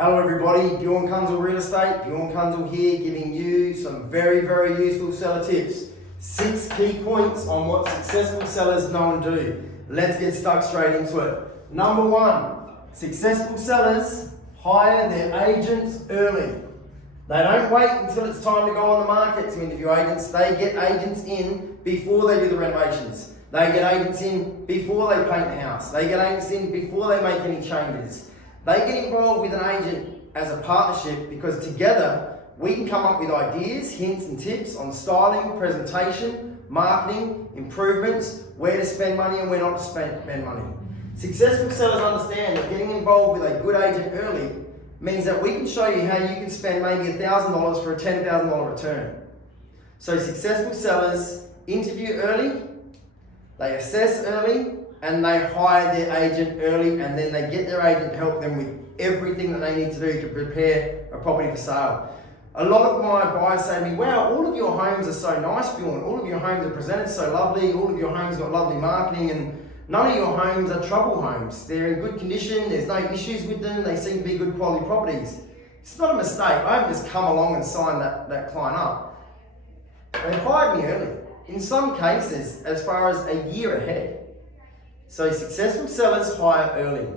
Hello everybody, Bjorn Kunzel Real Estate, Bjorn Kunzel here giving you some very useful seller tips. 6 key points on what successful sellers know and do. Let's get stuck straight into it. Number 1, successful sellers hire their agents early. They don't wait until it's time to go on the market to interview agents. They get agents in before they do the renovations. They get agents in before they paint the house. They get agents in before they make any changes. They get involved with an agent as a partnership because together we can come up with ideas, hints and tips on styling, presentation, marketing, improvements, where to spend money and where not to spend money. Successful sellers understand that getting involved with a good agent early means that we can show you how you can spend maybe $1,000 for a $10,000 return. So successful sellers interview early, they assess early, and they hire their agent early, and then they get their agent to help them with everything that they need to do to prepare a property for sale. A lot of my buyers say to me, wow, all of your homes are so nice, Bjorn. All of your homes are presented so lovely. All of your homes got lovely marketing, and none of your homes are trouble homes. They're in good condition. There's no issues with them. They seem to be good quality properties. It's not a mistake. I haven't just come along and signed that client up. They hired me early. In some cases, as far as a year ahead. So successful sellers hire early.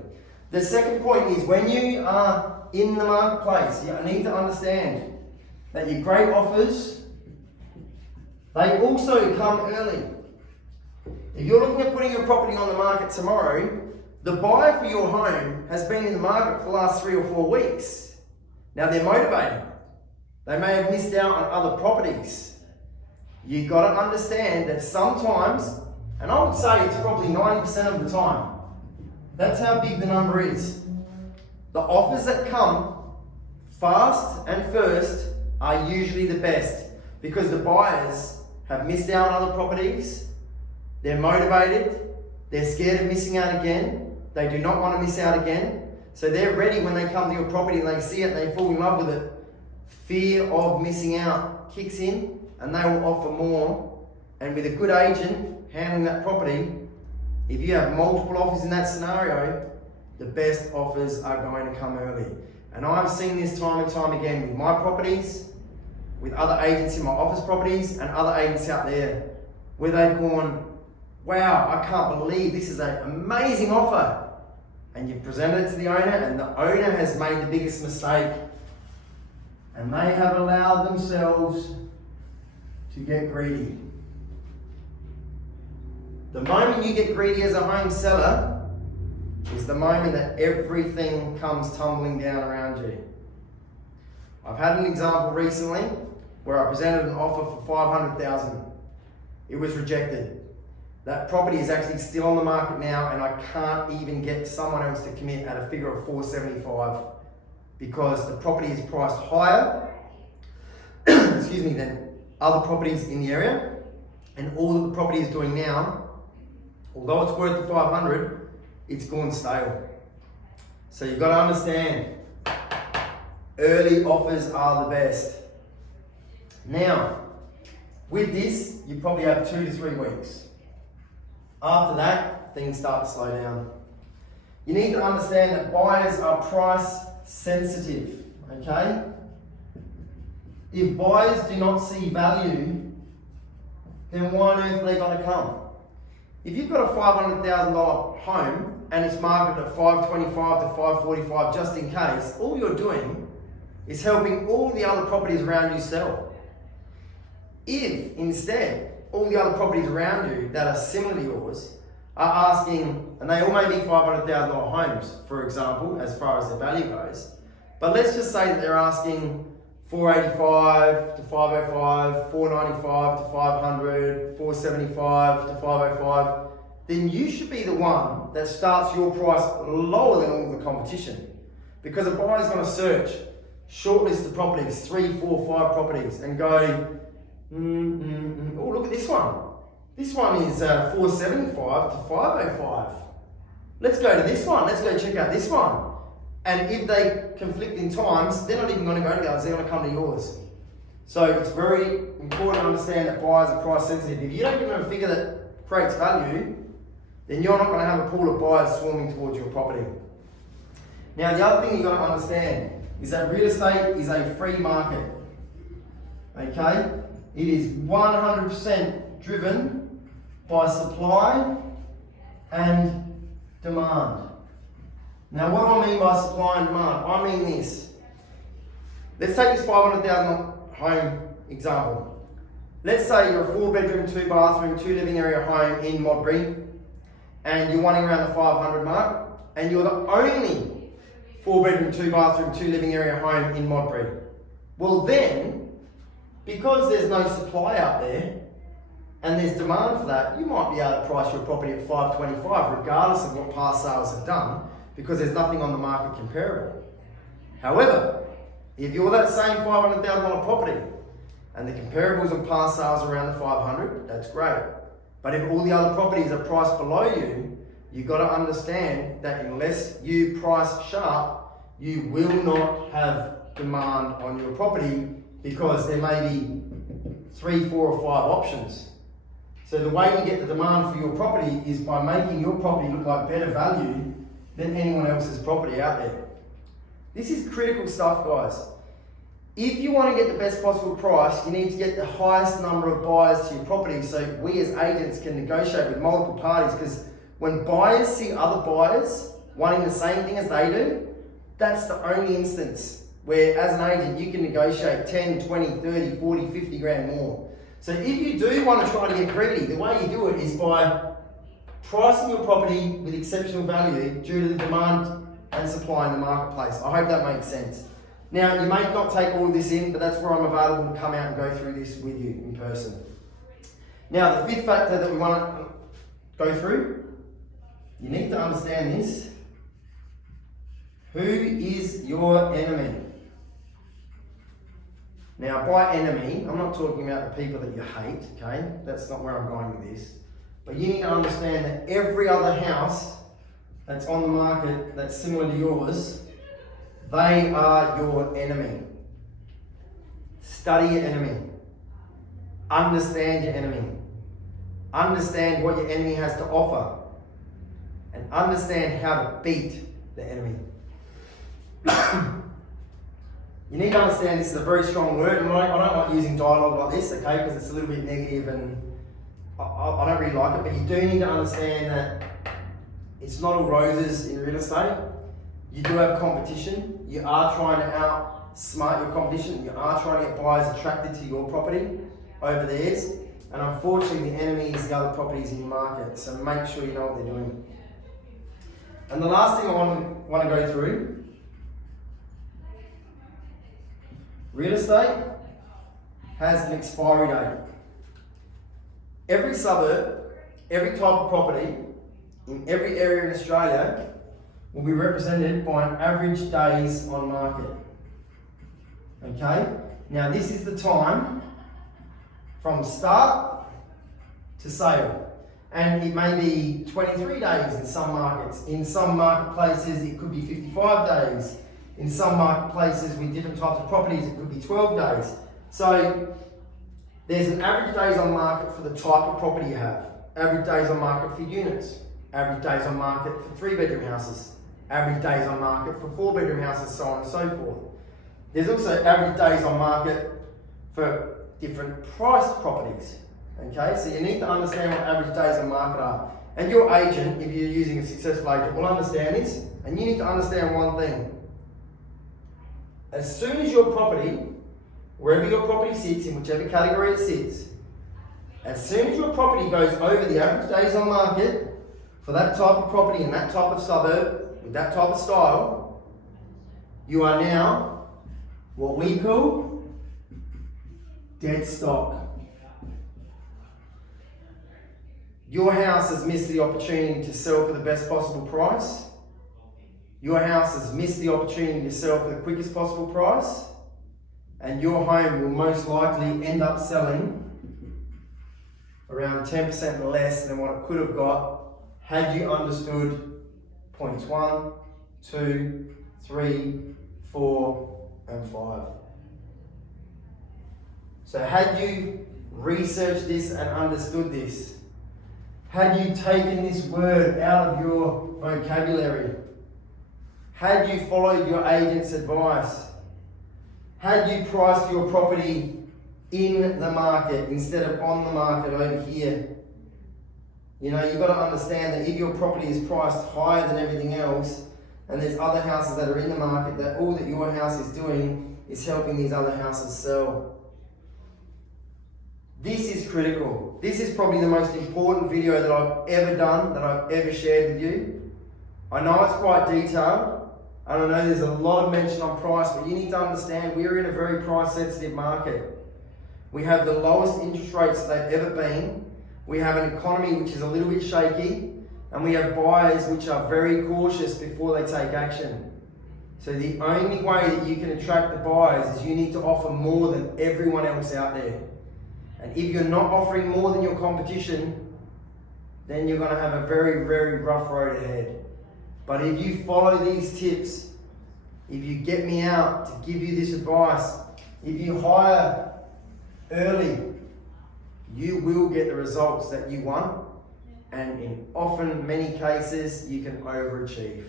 The second point is when you are in the marketplace, you need to understand that your great offers, they also come early. If you're looking at putting your property on the market tomorrow, the buyer for your home has been in the market for the last 3 or 4 weeks. Now they're motivated. They may have missed out on other properties. You've got to understand that sometimes, and I would say it's probably 90% of the time, that's how big the number is. The offers that come fast and first are usually the best because the buyers have missed out on other properties, they're motivated, they're scared of missing out again, they do not want to miss out again, so they're ready when they come to your property and they see it and they fall in love with it. Fear of missing out kicks in and they will offer more, and with a good agent handling that property, if you have multiple offers in that scenario, the best offers are going to come early. And I've seen this time and time again with my properties, with other agents in my office properties, and other agents out there, where they've gone, wow, I can't believe this is an amazing offer. And you've presented it to the owner, and the owner has made the biggest mistake. And they have allowed themselves to get greedy. The moment you get greedy as a home seller is the moment that everything comes tumbling down around you. I've had an example recently where I presented an offer for $500,000. It was rejected. That property is actually still on the market now, and I can't even get someone else to commit at a figure of $475 because the property is priced higher than other properties in the area, and all that the property is doing now, although it's worth the $500, it's gone stale. So you've got to understand, early offers are the best. Now, with this, you probably have 2 to 3 weeks. After that, things start to slow down. You need to understand that buyers are price sensitive, okay? If buyers do not see value, then why on earth are they going to come? If you've got a $500,000 home and it's marketed at $525 to $545 just in case, all you're doing is helping all the other properties around you sell. If instead all the other properties around you that are similar to yours are asking, and they all may be $500,000 homes, for example, as far as the value goes, but let's just say that they're asking $485 to $505, $495 to $500, $475 to $505, then you should be the one that starts your price lower than all the competition. Because a buyer's going to search, shortlist the properties, 3, 4, 5 properties, and go, oh, look at this one. This one is $475 to $505. Let's go to this one. Let's go check out this one. And if they conflict in times, they're not even going to go to the others, they're going to come to yours. So it's very important to understand that buyers are price sensitive. If you don't give them a figure that creates value, then you're not going to have a pool of buyers swarming towards your property. Now, the other thing you've got to understand is that real estate is a free market. Okay? It is 100% driven by supply and demand. Now, what do I mean by supply and demand? I mean this. Let's take this 500,000 home example. Let's say you're a 4-bedroom, 2-bathroom, 2-living area home in Modbury, and you're wanting around the 500 mark, and you're the only 4-bedroom, 2-bathroom, 2-living area home in Modbury. Well then, because there's no supply out there, and there's demand for that, you might be able to price your property at 525 regardless of what past sales have done, because there's nothing on the market comparable. However, if you're that same $500,000 property and the comparables on past sales around the 500, that's great. But if all the other properties are priced below you, you've got to understand that unless you price sharp, you will not have demand on your property, because there may be 3, 4 or 5 options. So the way you get the demand for your property is by making your property look like better value than anyone else's property out there. This is critical stuff, guys. If you want to get the best possible price, you need to get the highest number of buyers to your property, so we as agents can negotiate with multiple parties, because when buyers see other buyers wanting the same thing as they do, that's the only instance where as an agent you can negotiate 10, 20, 30, 40, 50 grand more. So if you do want to try to get greedy, the way you do it is by pricing your property with exceptional value due to the demand and supply in the marketplace. I hope that makes sense. Now, you may not take all of this in, but that's where I'm available to come out and go through this with you in person. Now, the 5th factor that we want to go through, you need to understand this. Who is your enemy? Now, by enemy, I'm not talking about the people that you hate, okay? That's not where I'm going with this. But you need to understand that every other house that's on the market that's similar to yours, they are your enemy. Study your enemy. Understand your enemy. Understand what your enemy has to offer. And understand how to beat the enemy. You need to understand this is a very strong word, and I don't like using dialogue like this, okay, because it's a little bit negative and I don't really like it, but you do need to understand that it's not all roses in real estate. You do have competition. You are trying to outsmart your competition. You are trying to get buyers attracted to your property over theirs. And unfortunately, the enemy is the other properties in your market. So make sure you know what they're doing. And the last thing I want to go through, real estate has an expiry date. Every suburb, every type of property, in every area in Australia will be represented by an average days on market. Okay? Now this is the time from start to sale. And it may be 23 days in some markets. In some marketplaces it could be 55 days. In some marketplaces with different types of properties it could be 12 days. So there's an average days on market for the type of property you have. Average days on market for units. Average days on market for 3-bedroom houses. Average days on market for 4-bedroom houses, so on and so forth. There's also average days on market for different priced properties. Okay, so you need to understand what average days on market are. And your agent, if you're using a successful agent, will understand this. And you need to understand one thing. As soon as your property, wherever your property sits, in whichever category it sits, as soon as your property goes over the average days on market for that type of property in that type of suburb, with that type of style, you are now what we call dead stock. Your house has missed the opportunity to sell for the best possible price. Your house has missed the opportunity to sell for the quickest possible price. And your home will most likely end up selling around 10% less than what it could have got had you understood points 1, 2, 3, 4, and 5. So had you researched this and understood this, had you taken this word out of your vocabulary, Had you followed your agent's advice, had you priced your property in the market instead of on the market over here, you've got to understand that if your property is priced higher than everything else, and there's other houses that are in the market, that all that your house is doing is helping these other houses sell. This is critical. This is probably the most important video that I've ever done, that I've ever shared with you. I know it's quite detailed, and I know there's a lot of mention on price, but you need to understand we're in a very price sensitive market. We have the lowest interest rates that they've ever been. We have an economy which is a little bit shaky, and we have buyers which are very cautious before they take action. So the only way that you can attract the buyers is you need to offer more than everyone else out there. And if you're not offering more than your competition, then you're going to have a very, very rough road ahead. But if you follow these tips, if you get me out to give you this advice, if you hire early, you will get the results that you want, and in often many cases you can overachieve.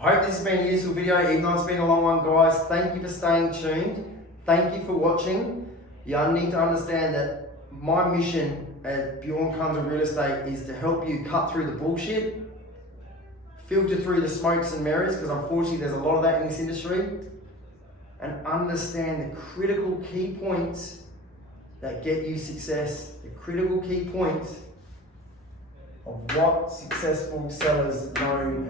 I hope this has been a useful video, even though it's been a long one, guys. Thank you for staying tuned. Thank you for watching. You need to understand that my mission at Bjorn Kunzel Real Estate is to help you cut through the bullshit, filter through the smokes and mirrors, because unfortunately there's a lot of that in this industry, and understand the critical key points that get you success, the critical key points of what successful sellers know.